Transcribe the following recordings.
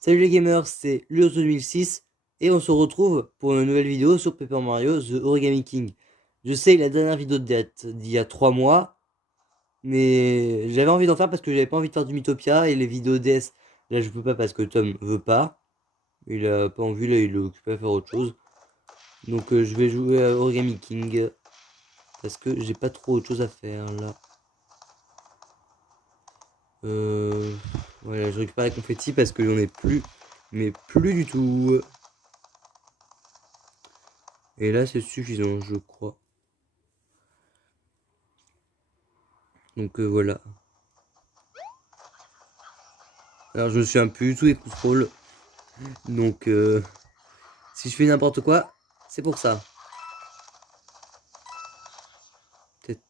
Salut les gamers, c'est Luos 2006 et on se retrouve pour une nouvelle vidéo sur Paper Mario The Origami King. Je sais que la dernière vidéo date d'il y a 3 mois, mais j'avais envie d'en faire parce que j'avais pas envie de faire du Mythopia et les vidéos DS. Là je peux pas parce que Tom veut pas, il a pas envie, là il est occupé à faire autre chose. Donc je vais jouer à Origami King parce que j'ai pas trop autre chose à faire là. Voilà, je récupère les confettis parce que j'en ai plus, mais plus du tout. Et là c'est suffisant je crois. Donc voilà. Alors je me souviens plus du tout des contrôles. Donc si je fais n'importe quoi, c'est pour ça. Peut-être.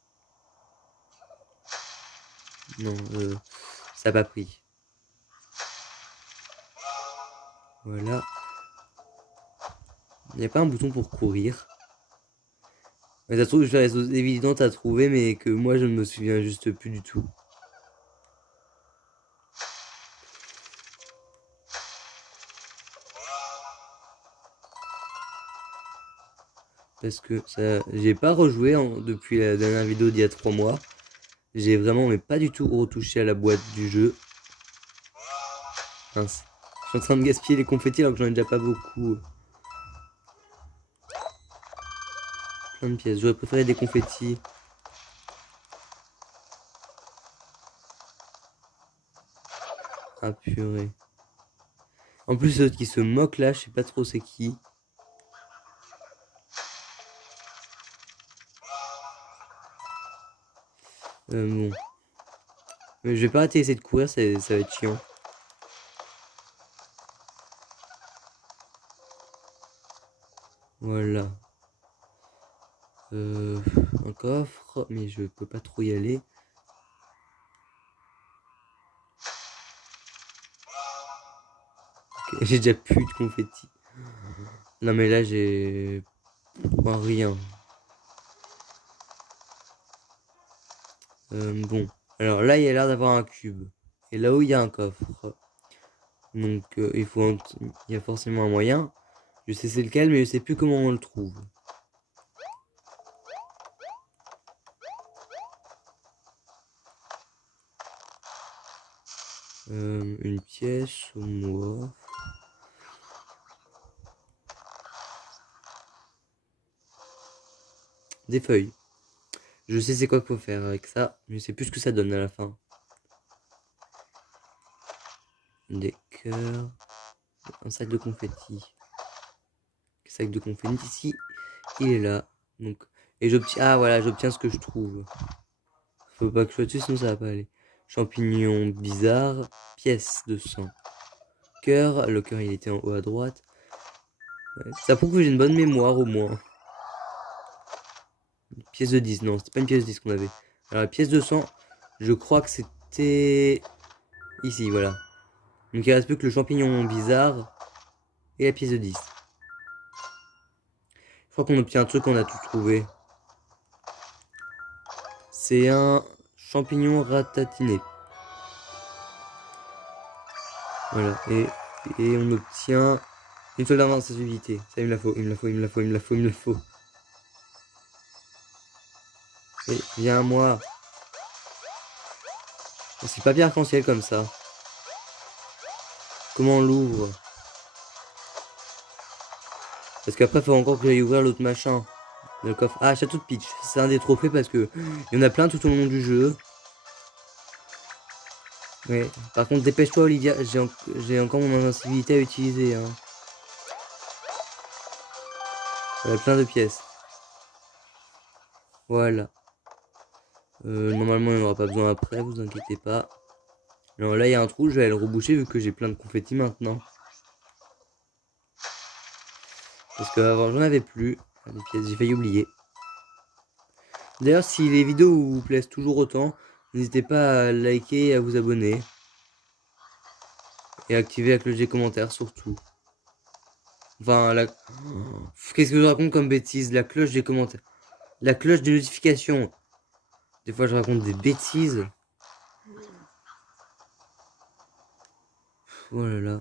Non, ça n'a pas pris. Voilà. Il n'y a pas un bouton pour courir. Mais ça se trouve, je fais des choses évidentes à trouver, mais que moi je ne me souviens juste plus du tout. Parce que ça, j'ai pas rejoué depuis la dernière vidéo d'il y a 3 mois. J'ai vraiment, mais pas du tout retouché à la boîte du jeu. Mince. Je suis en train de gaspiller les confettis alors que j'en ai déjà pas beaucoup. Plein de pièces. J'aurais préféré des confettis. Ah purée. En plus, l'autre qui se moque là, je sais pas trop c'est qui. Bon. Mais je vais pas arrêter d'essayer de courir, ça va être chiant. Voilà. Un coffre, mais je peux pas trop y aller. Okay, j'ai déjà plus de confettis. Non mais là j'ai rien. Bon. Alors là il y a l'air d'avoir un cube. Et là-haut il y a un coffre. Donc il y a forcément un moyen. Je sais c'est lequel mais je sais plus comment on le trouve. Une pièce au moins. Des feuilles. Je sais c'est quoi qu'il faut faire avec ça. Je sais plus ce que ça donne à la fin. Des cœurs. Un sac de confetti. Le sac de confetti ici. Il est là. Donc. Et j'obtiens. Ah voilà, j'obtiens ce que je trouve. Faut pas que je sois dessus, sinon ça va pas aller. Champignon bizarre. Pièce de sang. Cœur. Le cœur il était en haut à droite. Ouais. Ça prouve que j'ai une bonne mémoire au moins. Une pièce de 10. Non, c'était pas une pièce de 10 qu'on avait. Alors la pièce de sang. Je crois que c'était. Ici, voilà. Donc il reste plus que le champignon bizarre. Et la pièce de 10. Je crois qu'on obtient un truc, on a tout trouvé. C'est un champignon ratatiné. Voilà. Et on obtient une seule d'invincibilité. Ça, il me la faut, il me la faut, il me la faut, il me la faut, il me la faut. Et viens à moi. C'est pas bien arc-en-ciel comme ça. Comment on l'ouvre? Parce qu'après, il faut encore que j'aille ouvrir l'autre machin. Le coffre. Ah, château de Peach. C'est un des trophées parce que il y en a plein tout au long du jeu. Ouais. Par contre, dépêche-toi, Olivia. J'ai encore mon invincibilité à utiliser. Hein. Il y a plein de pièces. Voilà. Normalement, il n'y en aura pas besoin après, vous inquiétez pas. Alors là, il y a un trou, je vais aller le reboucher vu que j'ai plein de confettis maintenant. Parce qu'avant, j'en avais plus. Des pièces, j'ai failli oublier. D'ailleurs, si les vidéos vous plaisent toujours autant, n'hésitez pas à liker et à vous abonner. Et à activer la cloche des commentaires surtout. Enfin, qu'est-ce que je raconte comme bêtises? La cloche des commentaires. La cloche des notifications. Des fois, je raconte des bêtises. Oh là là.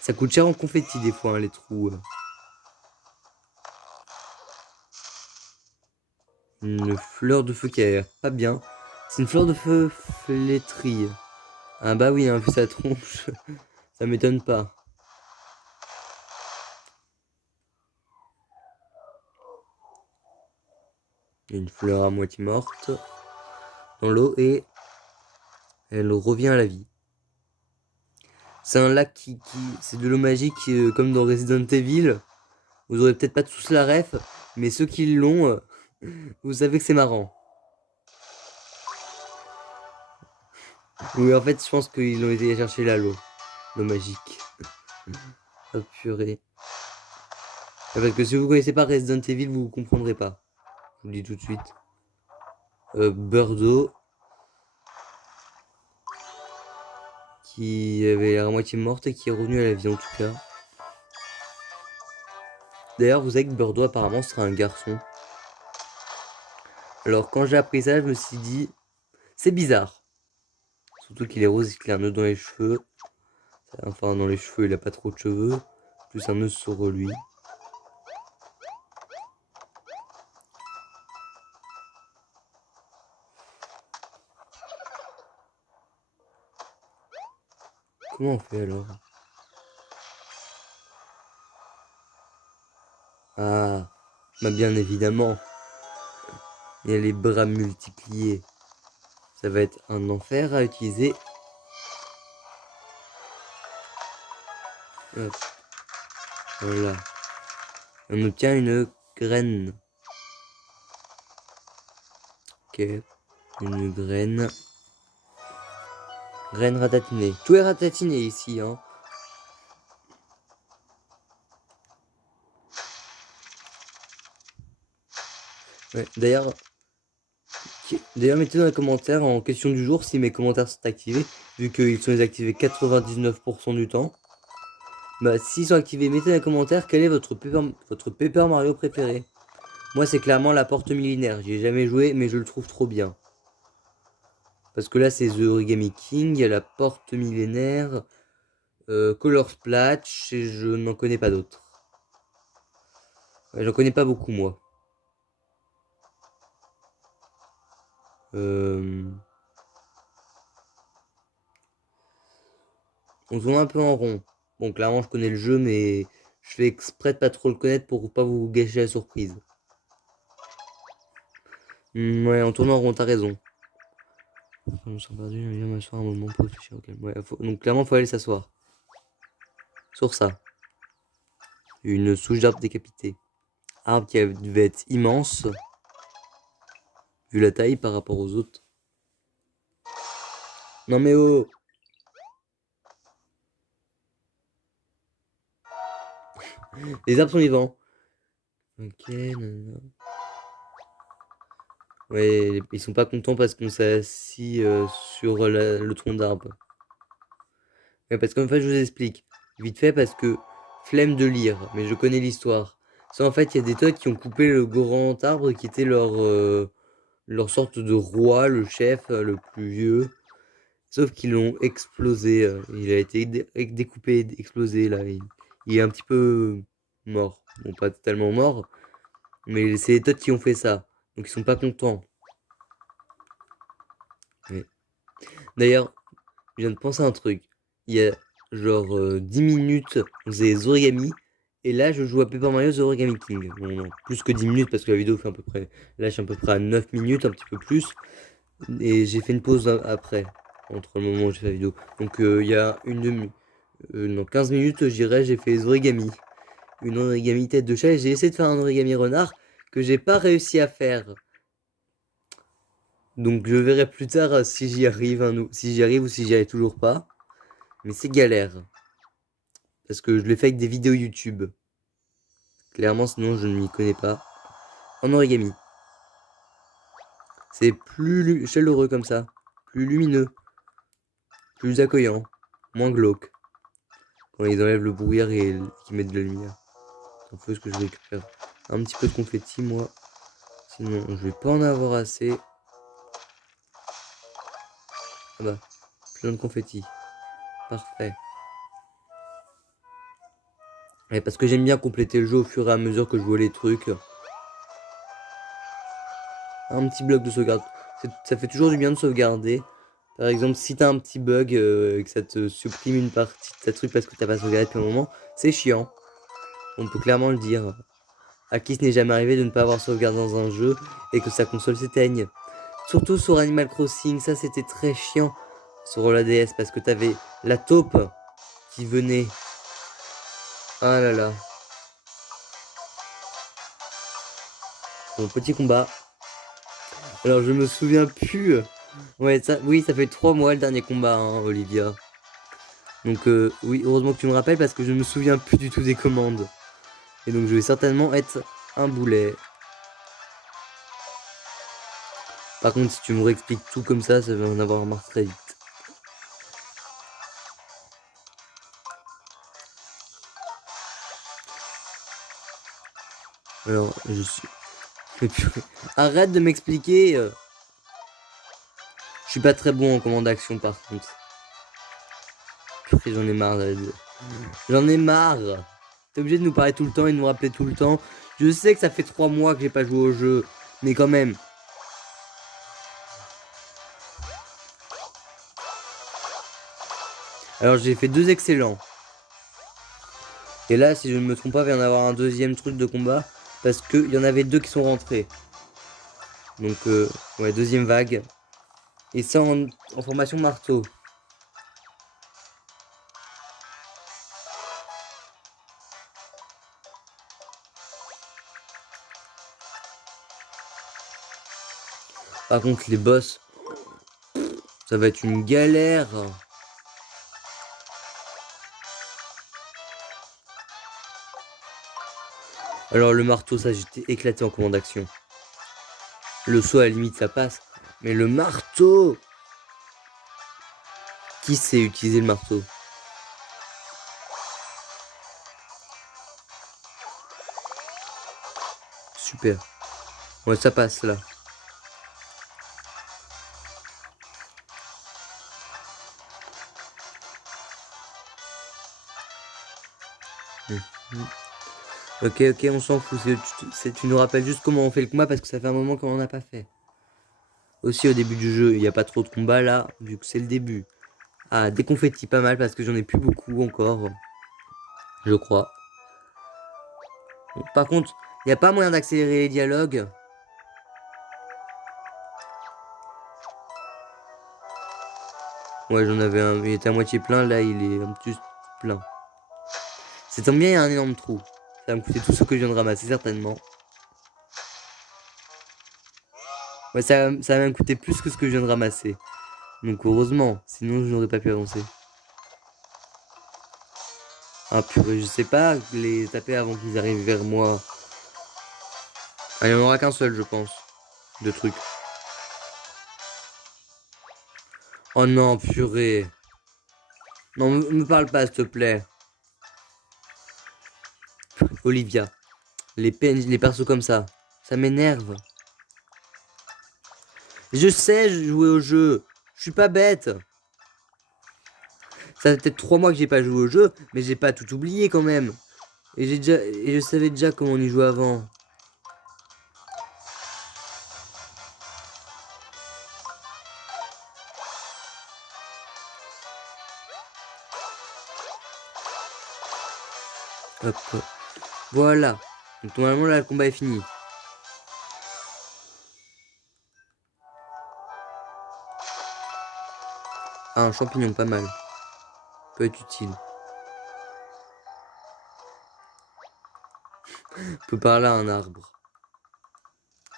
Ça coûte cher en confetti des fois, hein, les trous. Une fleur de feu qui a l'air pas bien. C'est une fleur de feu flétrie. Ah bah oui, hein, vu sa tronche, ça m'étonne pas. Une fleur à moitié morte dans l'eau et elle revient à la vie. C'est un lac c'est de l'eau magique comme dans Resident Evil. Vous aurez peut-être pas tous la ref, mais ceux qui l'ont, vous savez que c'est marrant. Oui, en fait, je pense qu'ils ont été chercher là l'eau magique. Oh purée. Parce que si vous connaissez pas Resident Evil, vous comprendrez pas. Je vous le dis tout de suite. Beurre d'eau. Qui avait l'air à moitié morte et qui est revenue à la vie en tout cas. D'ailleurs, vous savez que Beurre d'eau apparemment sera un garçon. Alors quand j'ai appris ça, je me suis dit, c'est bizarre. Surtout qu'il est rose et qu'il a un nœud dans les cheveux. Enfin, dans les cheveux, il a pas trop de cheveux. Plus un nœud sur lui. Comment on fait alors? Ah, bah bien évidemment. Il y a les bras multipliés. Ça va être un enfer à utiliser. Hop. Voilà. On obtient une graine. Ok. Une graine. Graine ratatinée. Tout est ratatiné ici, hein. Ouais, d'ailleurs, mettez dans les commentaires en question du jour si mes commentaires sont activés, vu qu'ils sont désactivés 99% du temps. Bah, s'ils sont activés, mettez dans les commentaires quel est votre Paper Mario préféré. Moi, c'est clairement la porte millénaire. J'y ai jamais joué, mais je le trouve trop bien. Parce que là, c'est The Origami King, il y a la porte millénaire, Color Splash, et je n'en connais pas d'autres. Ouais, j'en connais pas beaucoup, moi. On tourne un peu en rond. Bon, clairement, je connais le jeu, mais je fais exprès de pas trop le connaître pour pas vous gâcher la surprise. Ouais, on tourne en rond, t'as raison. Nous sommes perdus, on vient m'asseoir un moment pour réfléchir au calme. Ouais, donc clairement, faut aller s'asseoir. Sur ça. Une souche d'arbre décapitée. Arbre qui devait être immense. Vu la taille par rapport aux autres. Non mais oh! Les arbres sont vivants. Ok, nanana. Ouais, ils sont pas contents parce qu'on s'est assis sur le tronc d'arbre. Ouais, parce qu'en fait, je vous explique. Vite fait, parce que flemme de lire, mais je connais l'histoire. Ça, en fait, il y a des tocs qui ont coupé le grand arbre qui était leur sorte de roi, le chef, le plus vieux. Sauf qu'ils l'ont explosé. Il a été découpé, explosé, là. Il est un petit peu mort. Bon, pas totalement mort, mais c'est les tocs qui ont fait ça. Donc, ils sont pas contents. Ouais. D'ailleurs, je viens de penser à un truc. Il y a genre 10 minutes, on faisait des origamis. Et là, je joue à Paper Mario The Origami King. Bon, non, plus que 10 minutes parce que la vidéo fait à peu près. Là, je suis à peu près à 9 minutes, un petit peu plus. Et j'ai fait une pause après, entre le moment où j'ai fait la vidéo. Donc, il y a une demi. Non, 15 minutes, je dirais, j'ai fait les origamis. Une origami tête de chat. Et j'ai essayé de faire un origami renard que j'ai pas réussi à faire. Donc, je verrai plus tard si j'y arrive, si j'y arrive ou si j'y arrive toujours pas. Mais c'est galère. Parce que je l'ai fait avec des vidéos YouTube. Clairement, sinon je ne m'y connais pas. En origami. C'est plus chaleureux comme ça. Plus lumineux. Plus accueillant. Moins glauque. Quand ils enlèvent le brouillard et qu'ils mettent de la lumière. C'est un peu ce que je récupère. Un petit peu de confetti, moi. Sinon, je vais pas en avoir assez. Ah bah, plein de confettis. Parfait. Et parce que j'aime bien compléter le jeu au fur et à mesure que je vois les trucs. Un petit bloc de sauvegarde. Ça fait toujours du bien de sauvegarder. Par exemple, si t'as un petit bug et que ça te supprime une partie de ta truc parce que t'as pas sauvegardé depuis un moment, c'est chiant. On peut clairement le dire. À qui ce n'est jamais arrivé de ne pas avoir sauvegardé dans un jeu et que sa console s'éteigne. Surtout sur Animal Crossing, ça c'était très chiant sur la DS parce que t'avais la taupe qui venait. Ah là là. Bon, petit combat. Alors je me souviens plus. Ouais, ça, oui, ça fait 3 mois le dernier combat, hein, Olivia. Donc oui, heureusement que tu me rappelles parce que je ne me souviens plus du tout des commandes. Et donc je vais certainement être un boulet. Par contre, si tu me réexpliques tout comme ça va en avoir marre très vite. Alors, je suis... Arrête de m'expliquer. Je suis pas très bon en commande d'action par contre. Purée, j'en ai marre. J'en ai marre. T'es obligé de nous parler tout le temps et de nous rappeler tout le temps. Je sais que ça fait 3 mois que j'ai pas joué au jeu. Mais quand même. Alors j'ai fait 2 excellents. Et là, si je ne me trompe pas, il va y en avoir un deuxième truc de combat. Parce qu'il y en avait 2 qui sont rentrés. Donc, ouais, deuxième vague. Et ça en formation marteau. Par contre, les boss, ça va être une galère. Alors, le marteau, ça, j'étais éclaté en commande d'action. Le saut, à la limite, ça passe. Mais le marteau! Qui sait utiliser le marteau? Super. Ouais, ça passe, là. Mhm. Ok, ok, on s'en fout. Tu nous rappelles juste comment on fait le combat parce que ça fait un moment qu'on n'en a pas fait. Aussi, au début du jeu, il n'y a pas trop de combat là, vu que c'est le début. Ah, des confettis, pas mal parce que j'en ai plus beaucoup encore. Je crois. Par contre, il n'y a pas moyen d'accélérer les dialogues. Ouais, j'en avais un. Il était à moitié plein, là, il est un peu plein. Ça tombe bien, il y a un énorme trou. Ça va me coûter tout ce que je viens de ramasser, certainement. Ouais, ça va me coûter plus que ce que je viens de ramasser. Donc, heureusement, sinon, je n'aurais pas pu avancer. Ah, purée, je sais pas les taper avant qu'ils arrivent vers moi. Ah, il n'y en aura qu'un seul, je pense. De trucs. Oh non, purée. Non, me parle pas, s'il te plaît. Olivia. Les persos comme ça m'énerve. Je sais jouer au jeu. Je suis pas bête. Ça fait peut-être 3 mois que j'ai pas joué au jeu, mais j'ai pas tout oublié quand même. Et je savais déjà comment on y jouait avant. Hop, hop. Voilà. Donc normalement là le combat est fini. Ah, un champignon, pas mal. Peut être utile. On peut parler à un arbre.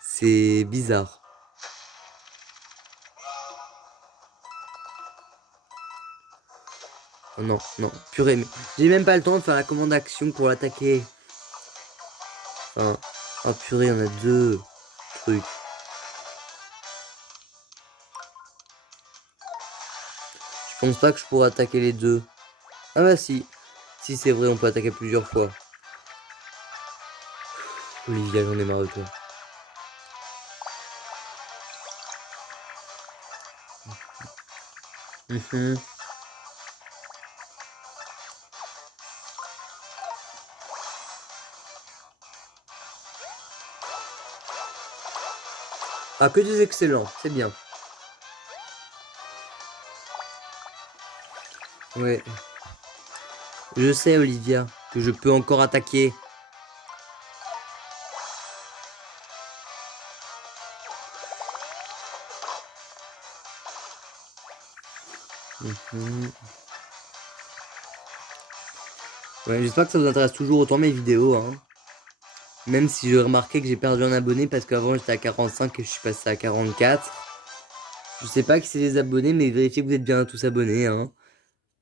C'est bizarre. Oh non, non, purée, mais j'ai même pas le temps de faire la commande d'action pour l'attaquer. Enfin, oh purée, il y en a 2 trucs. Je pense pas que je pourrais attaquer les 2. Ah bah si. Si c'est vrai, on peut attaquer plusieurs fois. Olivia, j'en ai marre de toi. Mhm. Ah, que des excellents, c'est bien. Ouais. Je sais, Olivia, que je peux encore attaquer. Mhm. Ouais, j'espère que ça vous intéresse toujours autant mes vidéos, hein. Même si j'ai remarqué que j'ai perdu un abonné parce qu'avant j'étais à 45 et je suis passé à 44. Je sais pas qui c'est les abonnés, mais vérifiez que vous êtes bien tous abonnés, hein.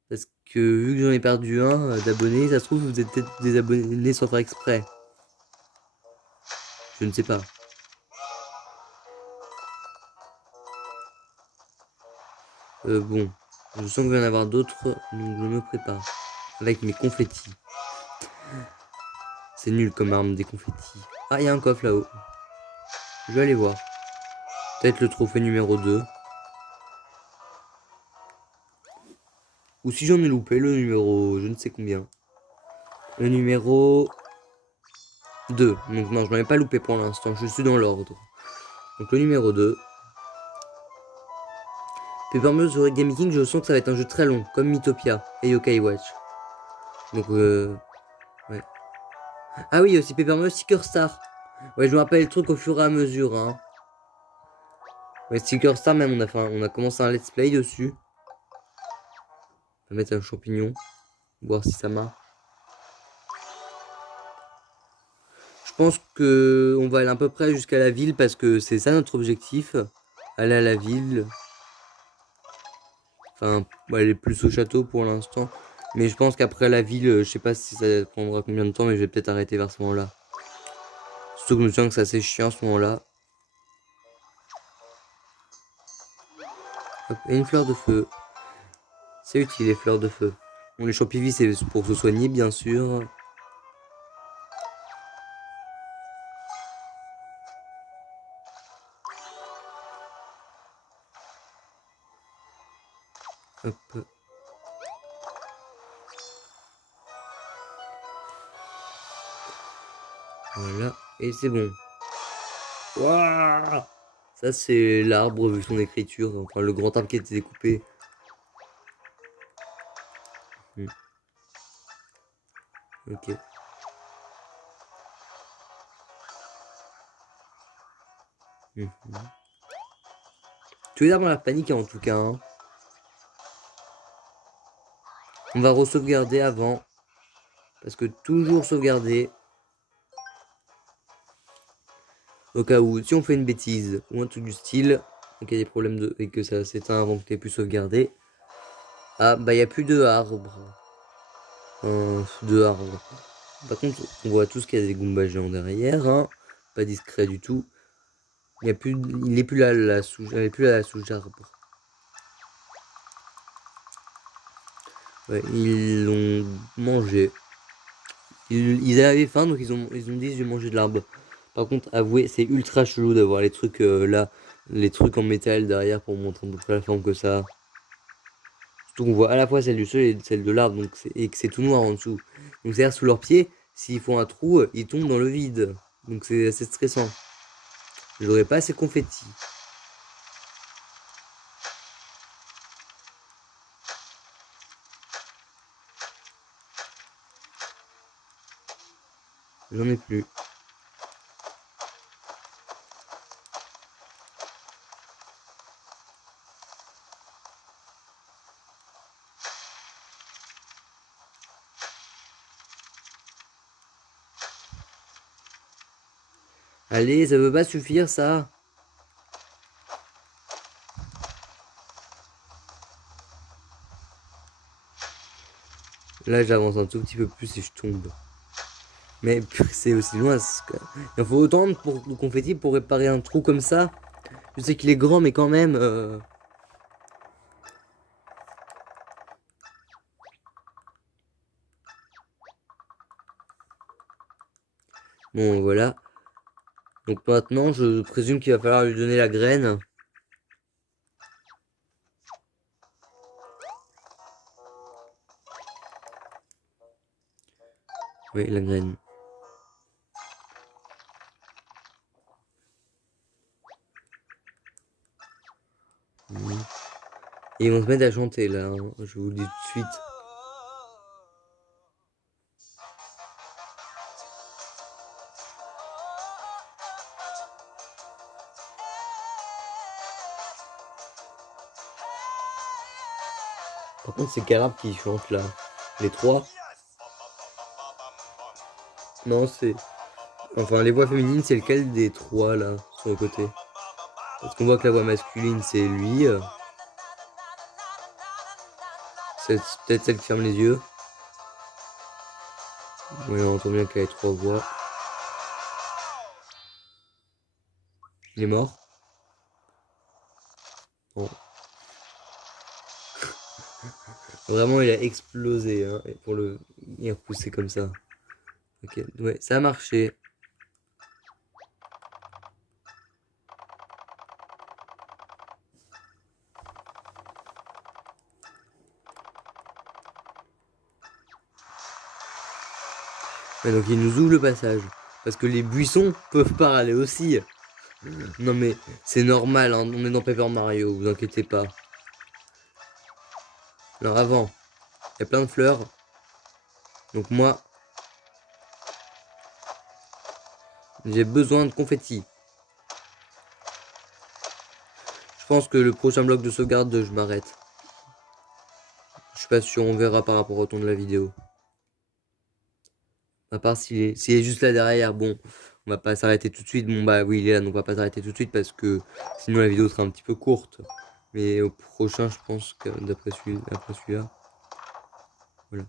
Parce que vu que j'en ai perdu un d'abonnés, ça se trouve vous êtes peut-être des abonnés sans faire exprès. Je ne sais pas. Bon, je sens qu'il va y en avoir d'autres, donc je me prépare. Avec mes confettis. C'est nul comme arme des confettis. Ah, il y a un coffre là-haut. Je vais aller voir. Peut-être le trophée numéro 2. Ou si j'en ai loupé, le numéro je ne sais combien. Le numéro 2. Donc non, je n'en ai pas loupé pour l'instant, je suis dans l'ordre. Donc le numéro 2. Paper Mario The Game King, je sens que ça va être un jeu très long, comme Mythopia et Yokai Watch. Donc ouais. Ah oui, aussi Paper Mario Sticker Star. Ouais, je me rappelle le truc au fur et à mesure, hein. Ouais, Sticker Star même, on a commencé un let's play dessus. On va mettre un champignon, voir si ça marche. Je pense que on va aller à peu près jusqu'à la ville parce que c'est ça notre objectif. Aller à la ville. Enfin, on va aller plus au château pour l'instant. Mais je pense qu'après la ville, je sais pas si ça prendra combien de temps, mais je vais peut-être arrêter vers ce moment-là. Surtout que je me sens que c'est assez chiant à ce moment-là. Hop, et une fleur de feu. C'est utile les fleurs de feu. Bon, les champignons c'est pour se soigner bien sûr. Hop. Voilà. Et c'est bon. Waouh! Ça c'est l'arbre vu son écriture. Enfin le grand arbre qui a été découpé. Hmm. Ok. Mhm. Tous les arbres ont l'air paniqués en tout cas, hein. On va re-sauvegarder avant. Parce que toujours sauvegarder. Au cas où, si on fait une bêtise ou un truc du style, et qu'il y a des problèmes et que ça s'éteint avant que tu aies pu sauvegarder. Ah, bah il n'y a plus de arbres. De arbres. Par contre, on voit tous qu'il y a des Goombas géants derrière, hein. Pas discret du tout. Il y a plus, il n'est plus là la souche, il est plus là la souche d'arbre. Ouais, ils l'ont mangé. Ils avaient faim, donc ils ont dit je vais manger de l'arbre. Par contre, avouez, c'est ultra chelou d'avoir les trucs là, les trucs en métal derrière pour montrer à peu près la forme que ça a. Surtout qu'on voit à la fois celle du sol et celle de l'arbre, et que c'est tout noir en dessous. Donc c'est-à-dire sous leurs pieds, s'ils font un trou, ils tombent dans le vide. Donc c'est assez stressant. J'aurais pas assez confetti. J'en ai plus. Allez, ça veut pas suffire ça. Là, j'avance un tout petit peu plus et je tombe. Mais c'est aussi loin. Il en faut autant pour de confetti pour réparer un trou comme ça. Je sais qu'il est grand, mais quand même. Bon, voilà. Donc maintenant, je présume qu'il va falloir lui donner la graine. Oui, la graine. Et ils vont se mettre à chanter là, hein. Je vous le dis tout de suite. Par contre, c'est quel arbre qui chante là? Les trois? Non, c'est... Enfin, les voix féminines, c'est lequel des trois là, sur le côté? Parce qu'on voit que la voix masculine, c'est lui. C'est peut-être celle qui ferme les yeux. Oui, on entend bien qu'il y a les trois voix. Il est mort? Bon. Vraiment, il a explosé, hein, pour le y repousser comme ça. Ok, ouais, ça a marché. Ouais, donc il nous ouvre le passage. Parce que les buissons peuvent parler aussi. Non mais c'est normal, hein, on est dans Paper Mario, vous inquiétez pas. Alors avant, il y a plein de fleurs. Donc moi, j'ai besoin de confetti. Je pense que le prochain bloc de sauvegarde, je m'arrête. Je suis pas sûr, on verra par rapport au ton de la vidéo. À part s'il est juste là derrière, bon, on va pas s'arrêter tout de suite. Bon bah oui, il est là, donc on va pas s'arrêter tout de suite parce que sinon la vidéo sera un petit peu courte. Mais au prochain, je pense que d'après celui-là. Voilà.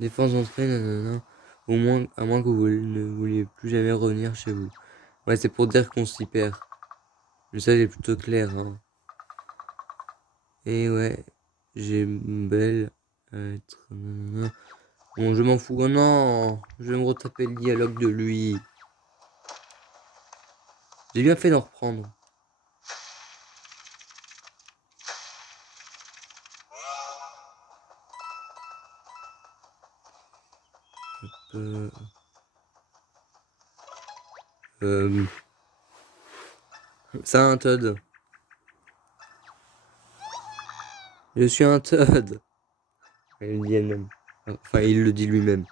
Défense d'entrée, nanana. Au moins, à moins que vous ne vouliez plus jamais revenir chez vous. Ouais, c'est pour dire qu'on s'y perd. Le message est plutôt clair, hein. Et ouais, j'ai une belle être. Nanana. Bon, je m'en fous. Oh non, je vais me retaper le dialogue de lui. J'ai bien fait d'en reprendre. Euh... C'est un Todd. Je suis un Todd. Il le dit elle-même. Enfin, il le dit lui-même.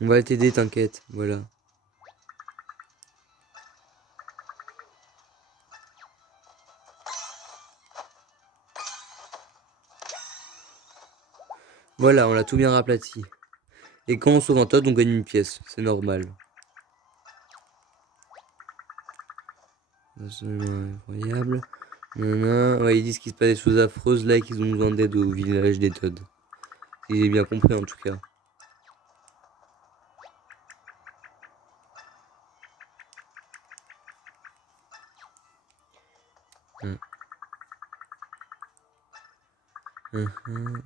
On va t'aider, t'inquiète. Voilà. Voilà, on l'a tout bien raplati. Et quand on sauve un Todd, on gagne une pièce. C'est normal. Absolument incroyable. Nanana. Ouais, ils disent qu'il se passe des choses affreuses là et qu'ils ont besoin d'aide au village des Todd. Si j'ai bien compris en tout cas. Hum.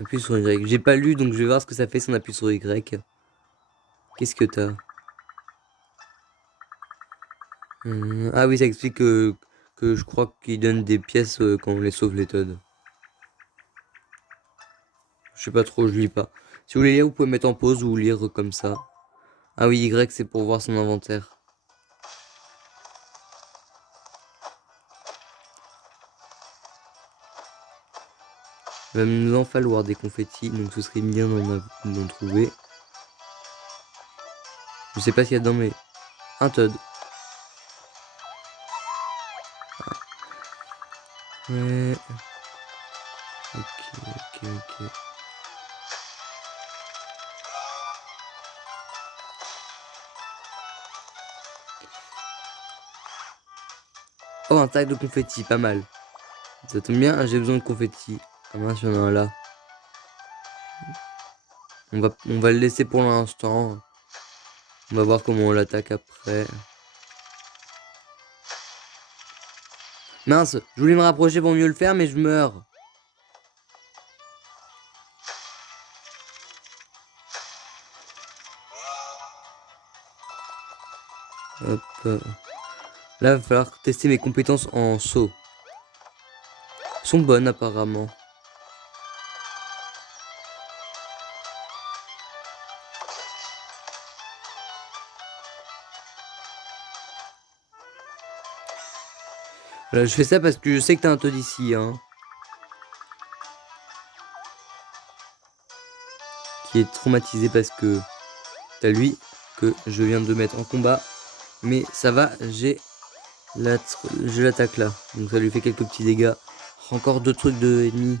Appuie sur Y. J'ai pas lu donc je vais voir ce que ça fait si on appuie sur Y. Qu'est-ce que t'as? Ah oui, ça explique que je crois qu'ils donnent des pièces quand on les sauve les Todd. Je sais pas trop, je lis pas. Si vous voulez lire, vous pouvez mettre en pause ou lire comme ça. Ah oui, Y c'est pour voir son inventaire. Il va nous en falloir des confettis, donc ce serait bien d'en trouver. Je sais pas s'il y a dedans, mais un Todd. Ouais. Ok. Oh, un tac de confettis, pas mal. Ça tombe bien, j'ai besoin de confettis. Ah mince, il y en a un là. On va le laisser pour l'instant. On va voir comment on l'attaque après. Mince, je voulais me rapprocher pour mieux le faire, mais je meurs. Hop. Là, il va falloir tester mes compétences en saut. sont bonnes apparemment. Je fais ça parce que je sais que t'as un Todd ici, hein. Qui est traumatisé parce que t'as lui que je viens de mettre en combat. Mais ça va, je l'attaque là. Donc ça lui fait quelques petits dégâts. Encore 2 trucs de ennemis.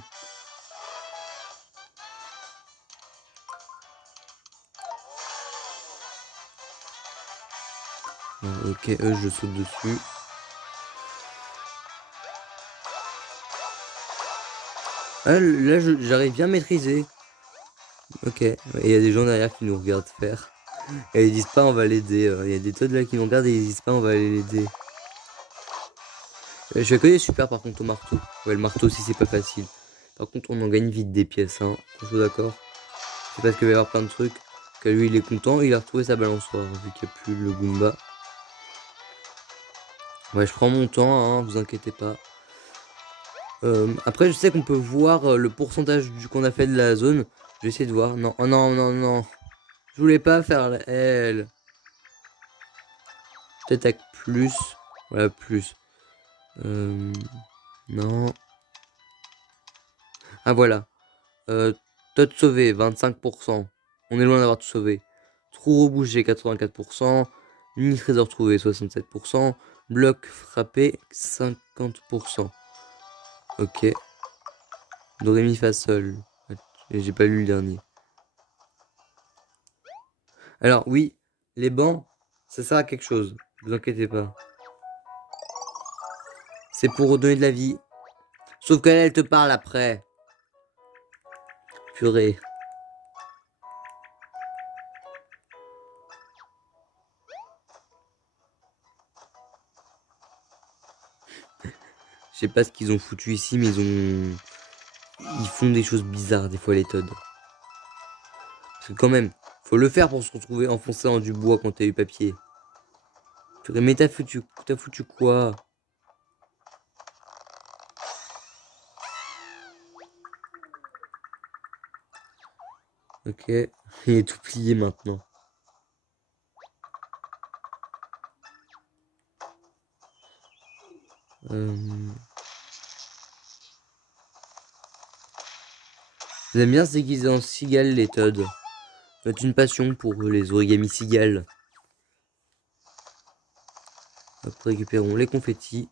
Ok, eux je saute dessus. Ah, là j'arrive bien à maîtriser. Ok, et il y a des gens derrière qui nous regardent faire. Et ils disent pas on va l'aider. Il y a des Toads là qui nous regardent et ils disent pas on va aller l'aider. Je fais que des super par contre au marteau. Ouais, le marteau aussi c'est pas facile. Par contre on en gagne vite des pièces, hein. Je suis d'accord. C'est parce qu'il va y avoir plein de trucs. Que lui il est content, il a retrouvé sa balançoire vu qu'il n'y a plus le Goomba. Ouais, je prends mon temps, hein, vous inquiétez pas. Après je sais qu'on peut voir le pourcentage qu'on a fait de la zone. Je vais essayer de voir. Non, oh non, non, non. Je voulais pas faire la L. Peut-être avec plus. Voilà, plus. Non. Ah voilà. Todd sauvé, 25%. On est loin d'avoir tout sauvé. Trou rebouché, 84%. Mini trésor trouvé, 67%. Bloc frappé, 50%. Ok. Do, ré, mi, fa, sol. J'ai pas lu le dernier. Alors, oui, les bancs, ça sert à quelque chose. Ne vous inquiétez pas. C'est pour redonner de la vie. Sauf qu'elle, elle te parle après. Purée. Je sais pas ce qu'ils ont foutu ici, mais ils font des choses bizarres des fois les Toads. Parce que quand même, faut le faire pour se retrouver enfoncé dans du bois quand t'as eu papier. Purée, mais t'as foutu quoi? Ok, il est tout plié maintenant. Ils aiment bien se déguiser en cigale les Toads. C'est une passion pour les origamis cigales. Hop, récupérons les confettis.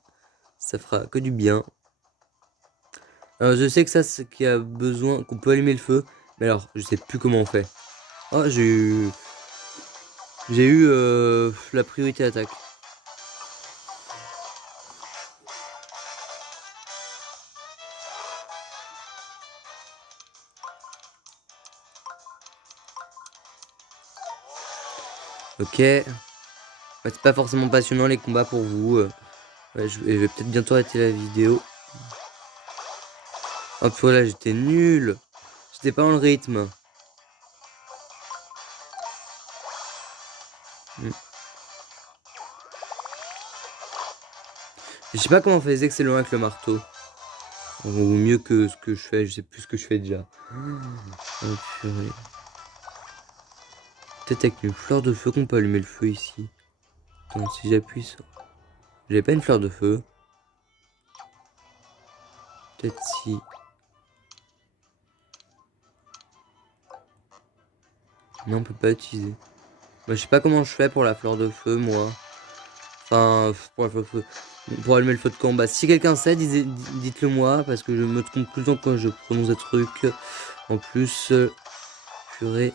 Ça fera que du bien. Alors, je sais que ça, c'est qu'il y a besoin, qu'on peut allumer le feu. Mais alors, je sais plus comment on fait. Oh, j'ai eu la priorité attaque. Ok. Ouais, c'est pas forcément passionnant les combats pour vous. Ouais, je vais peut-être bientôt arrêter la vidéo. Hop, voilà, j'étais nul. J'étais pas dans le rythme. Je sais pas comment on fait les excellents avec le marteau. Ou mieux que ce que je fais, je sais plus ce que je fais déjà. Oh, purée. Peut-être avec une fleur de feu qu'on peut allumer le feu ici. Attends, si j'appuie sur... J'ai pas une fleur de feu. Peut-être si... Non, on peut pas utiliser. Bah, je sais pas comment je fais pour la fleur de feu, moi. Enfin, pour la fleur de feu. Pour allumer le feu de camp. Bah, si quelqu'un sait, dites-le moi. Parce que je me trompe tout le temps quand je prononce des trucs. En plus, purée.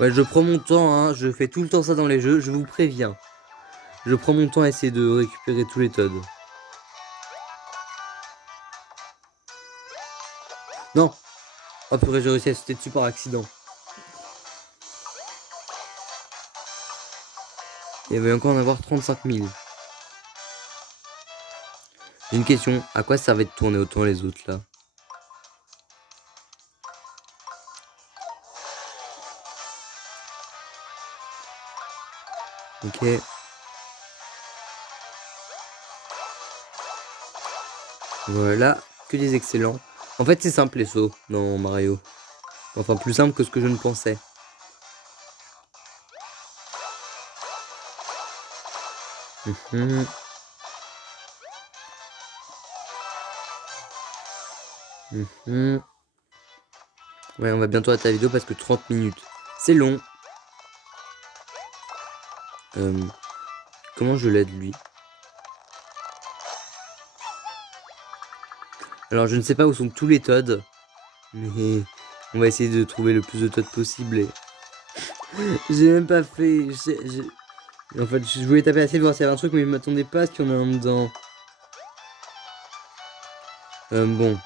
Ouais, je prends mon temps, hein. Je fais tout le temps ça dans les jeux. Je vous préviens. Je prends mon temps à essayer de récupérer tous les Toads. Non. Oh purée, j'ai réussi à sauter dessus par accident. Il va encore en avoir 35 000. J'ai une question. À quoi ça servait de tourner autant les autres là? Ok. Voilà, que des excellents. En fait, c'est simple les sauts dans Mario. Enfin, plus simple que ce que je ne pensais. Mhm. Mhm. Ouais, on va bientôt à ta vidéo parce que 30 minutes. C'est long. Comment je l'aide lui? Alors je ne sais pas où sont tous les Toads. Mais on va essayer de trouver le plus de Toads possible. Et... j'ai même pas fait... En fait, je voulais taper assez de voir s'il y avait un truc, mais je m'attendais pas à ce qu'il y en ait un dedans. Bon.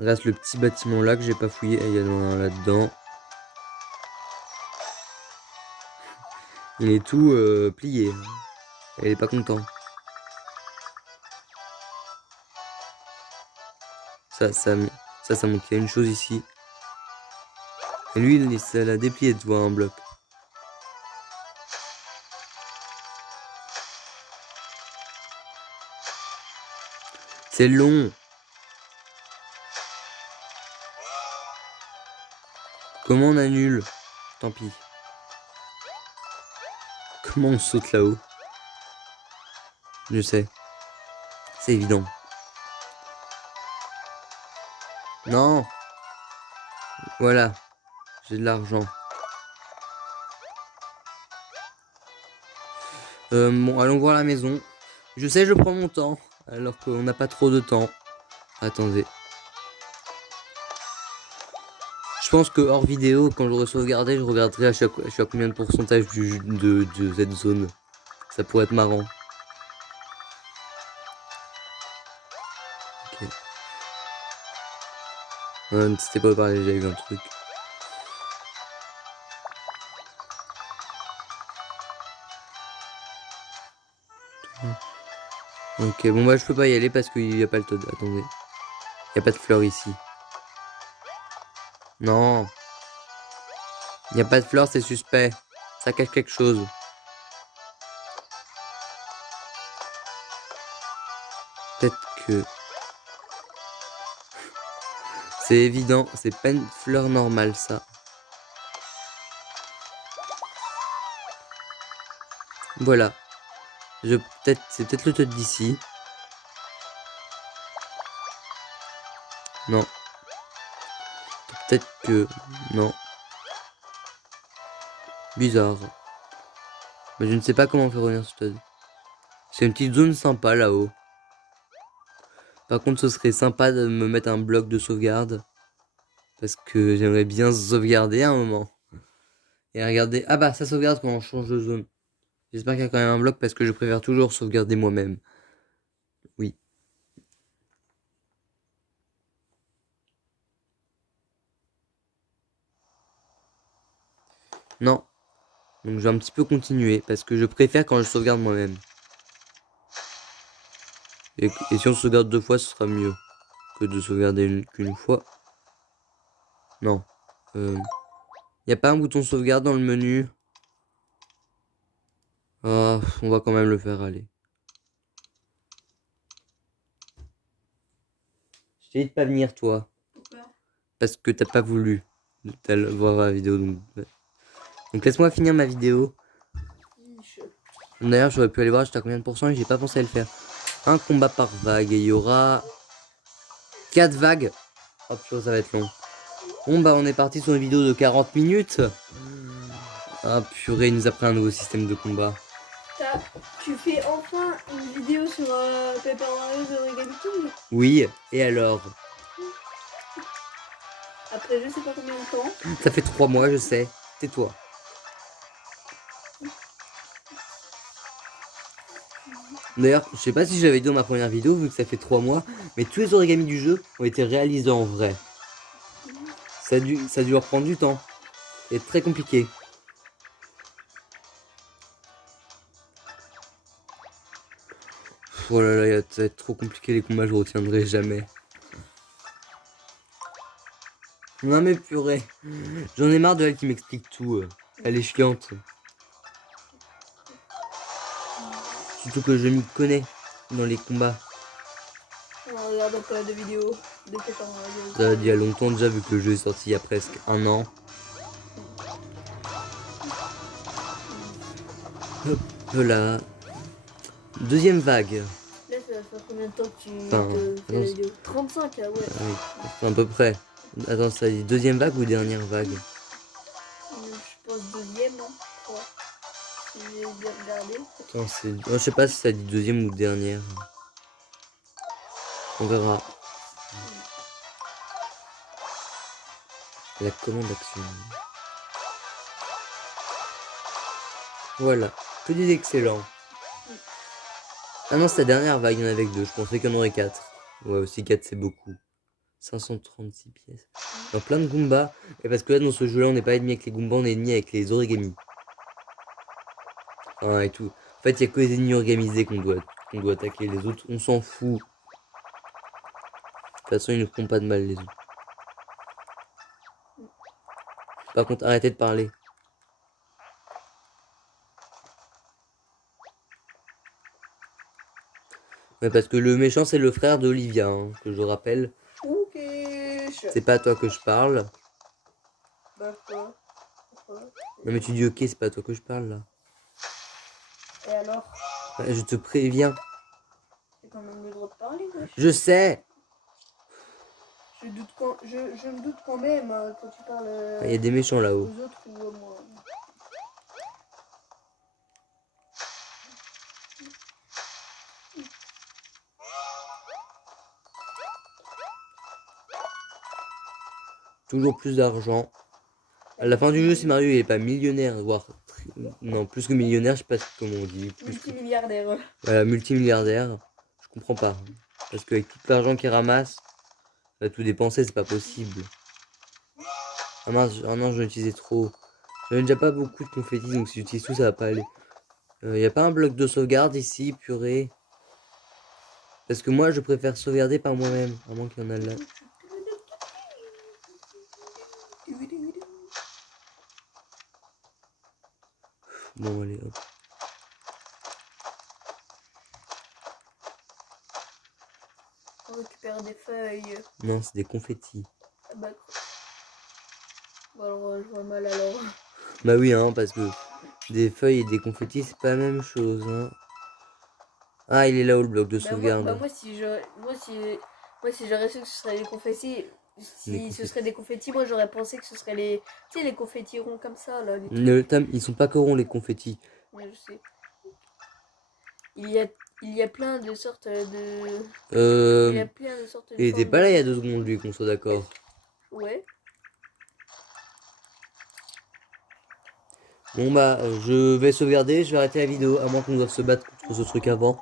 Il reste le petit bâtiment là que j'ai pas fouillé. Il y en a un là-dedans. Il est tout plié. Il est pas content. Ça montre qu'il y a une chose ici. Et lui, ça l'a déplié de voir un bloc. C'est long. Comment on annule? Tant pis. Comment on saute là-haut? Je sais. C'est évident. Non. Voilà. J'ai de l'argent. Bon, allons voir la maison. Je sais, je prends mon temps. Alors qu'on n'a pas trop de temps. Attendez. Je pense que hors vidéo, quand j'aurai sauvegardé, je regarderai à chaque combien de pourcentage de cette zone. Ça pourrait être marrant. Ok. C'était pas pareil, j'ai eu un truc. Ok, bon bah je peux pas y aller parce qu'il n'y a pas le Toad. Attendez. Il n'y a pas de fleurs ici. Non. Il n'y a pas de fleurs, c'est suspect. Ça cache quelque chose. Peut-être que... c'est évident, c'est pas une fleur normale ça. Voilà. C'est peut-être le Toad d'ici. Non. Peut-être que... non. Bizarre. Mais je ne sais pas comment faire revenir ce Toad. C'est une petite zone sympa là-haut. Par contre, ce serait sympa de me mettre un bloc de sauvegarde. Parce que j'aimerais bien sauvegarder un moment. Et regarder... ah bah, ça sauvegarde quand on change de zone. J'espère qu'il y a quand même un bloc parce que je préfère toujours sauvegarder moi-même. Oui. Non. Donc je vais un petit peu continuer parce que je préfère quand je sauvegarde moi-même. Et si on sauvegarde 2 fois, ce sera mieux que de sauvegarder qu'une fois. Non. Y a pas un bouton sauvegarde dans le menu? Ah, on va quand même le faire, aller. Je t'ai dit de pas venir, toi. Pourquoi? Parce que t'as pas voulu voir la vidéo. Donc laisse-moi finir ma vidéo. D'ailleurs, j'aurais pu aller voir j'étais à combien de pourcents et j'ai pas pensé à le faire. Un combat par vague et il y aura 4 vagues. Oh purée, ça va être long. Bon bah on est parti sur une vidéo de 40 minutes. Ah purée, il nous a pris un nouveau système de combat. Tu fais enfin une vidéo sur Paper Mario The Origami King? Oui, et alors? Après je sais pas combien de temps. Ça fait 3 mois, je sais. Tais-toi. D'ailleurs, je sais pas si j'avais dit dans ma première vidéo, vu que ça fait 3 mois, mais tous les origamis du jeu ont été réalisés en vrai. Ça a dû leur prendre du temps. Et très compliqué. Oh là là, ça va être trop compliqué les combats, je retiendrai jamais. Non mais purée. J'en ai marre de elle qui m'explique tout. Elle est chiante. Surtout que je m'y connais dans les combats. Alors regardes pas de vidéos de Paper Mario. Ça il y a longtemps déjà vu que le jeu est sorti il y a presque un an. Hop là. Deuxième vague. Là, ça va faire combien de temps que tu Enfin, te fais la attends, vidéo? 35, ah ouais. oui, à peu près. Attends, ça dit deuxième vague ou dernière vague? Je pense deuxième, hein, je crois. Si j'ai bien regardé. Attends, je sais pas si ça dit deuxième ou dernière. On verra. La commande action. Voilà, que des excellents. Ah non, c'est la dernière vague, il y en avait que 2. Je pensais qu'il y en aurait 4. Ouais, aussi 4 c'est beaucoup. 536 pièces. Dans plein de Goombas. Et parce que là, dans ce jeu-là, on n'est pas ennemi avec les Goombas, on est ennemi avec les origami. Enfin, et tout. En fait, il n'y a que les ennemis organisés qu'on doit attaquer. Les autres, on s'en fout. De toute façon, ils ne font pas de mal, les autres. Par contre, arrêtez de parler. Ouais, parce que le méchant, c'est le frère d'Olivia, hein, que je rappelle. Ok. C'est pas à toi que je parle. Bah quoi? Pourquoi? Non, mais tu dis ok, c'est pas à toi que je parle, là. Et alors? Ouais, je te préviens. J'ai quand même le droit de parler, wesh. Je sais. Je me doute quand même quand tu parles Il y a des méchants là-haut. aux autres ou à moi. Toujours plus d'argent. À la fin du jeu, si Mario il est pas millionnaire, voire non, plus que millionnaire, je sais pas comment on dit. Multimilliardaire. Voilà, multimilliardaire. Je comprends pas. Parce qu'avec tout l'argent qu'il ramasse, il va tout dépenser, c'est pas possible. Ah mince, ah non, j'en utilisais trop. J'en ai déjà pas beaucoup de confettis, donc si j'utilise tout, ça va pas aller. Y a pas un bloc de sauvegarde ici, purée. Parce que moi, je préfère sauvegarder par moi-même, à moins qu'il y en a là. Bon, allez, hop. On récupère des feuilles. Non, c'est des confettis. Ah bah, bon, alors, je vois mal alors. Bah oui, hein, parce que des feuilles et des confettis, c'est pas la même chose, hein. Ah, il est là-haut, le bloc de sauvegarde. Moi, si j'aurais su que ce serait des confettis, si ce serait des confettis, moi j'aurais pensé que ce serait les, tu sais, les confettis ronds comme ça là. Ils sont pas corons, les confettis. Ouais, je sais. Il y a plein de sortes de. Il y a plein de sortes de. Il était formes pas là il y a de- 2 secondes, lui, qu'on soit d'accord. Ouais. Bon bah, je vais sauvegarder, je vais arrêter la vidéo, à moins qu'on doive se battre contre ce truc avant.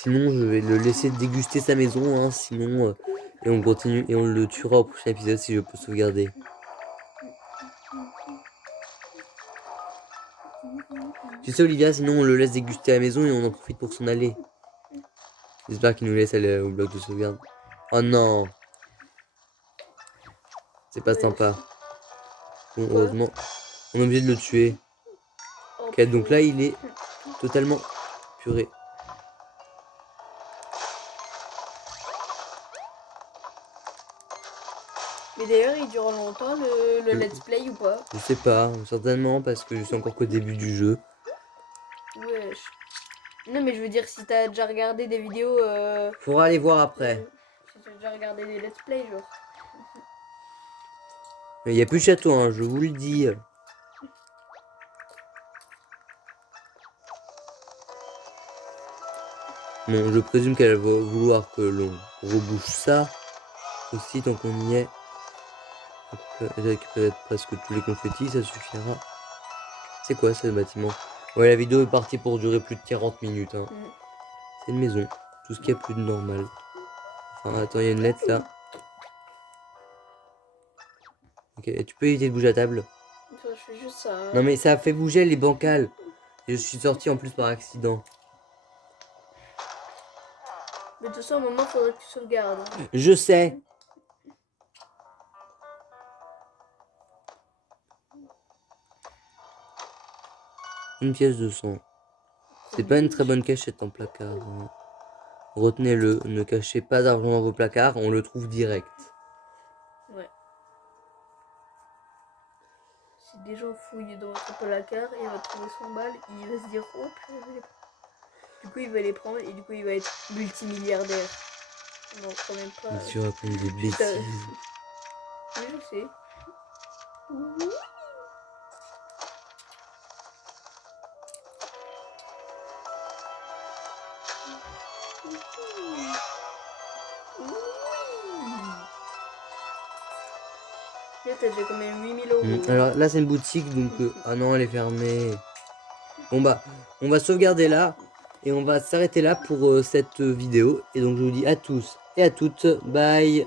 Sinon, je vais le laisser déguster sa maison, hein, sinon... et on continue, et on le tuera au prochain épisode si je peux sauvegarder. Tu sais, Olivia, sinon on le laisse déguster à la maison et on en profite pour s'en aller. J'espère qu'il nous laisse aller au bloc de sauvegarde. Oh non! C'est pas sympa. Bon, heureusement, on est obligé de le tuer. Ok, donc là, il est totalement puré. Mais d'ailleurs, il dure longtemps le let's play ou pas? Je sais pas, certainement, parce que je suis encore qu'au début du jeu. Wesh. Non, mais je veux dire, si t'as déjà regardé des vidéos. Faudra aller voir après. Si t'as déjà regardé des let's play, genre. Il n'y a plus de château, hein, je vous le dis. Bon, je présume qu'elle va vouloir que l'on rebouche ça. Aussi, tant qu'on y est. J'ai récupéré presque tous les confettis, ça suffira. C'est quoi ce bâtiment? Ouais, la vidéo est partie pour durer plus de 40 minutes. Hein. C'est une maison. Tout ce qu'il y a plus de normal. Enfin, attends, il y a une lettre là. Ok, tu peux éviter de bouger la table? Enfin, je fais juste ça. Hein. Non mais ça a fait bouger les bancales. Et je suis sorti en plus par accident. Mais de toute façon, à un moment, faudrait que tu sauvegardes. Je sais. Une pièce de sang. C'est pas une très bonne cachette en placard. Hein. Retenez-le, ne cachez pas d'argent dans vos placards, on le trouve direct. Ouais. Si des gens fouillent dans votre placard, il va trouver 100 balles, il va se dire oh purée. Du coup il va les prendre et du coup il va être multimilliardaire. Non, quand même pas. Mais tu racontes des Putain. bêtises. Oui, je sais. Là, t'as déjà quand même 8000 euros. Alors là c'est une boutique donc ah non elle est fermée. Bon bah on va sauvegarder là et on va s'arrêter là pour cette vidéo et donc je vous dis à tous et à toutes bye.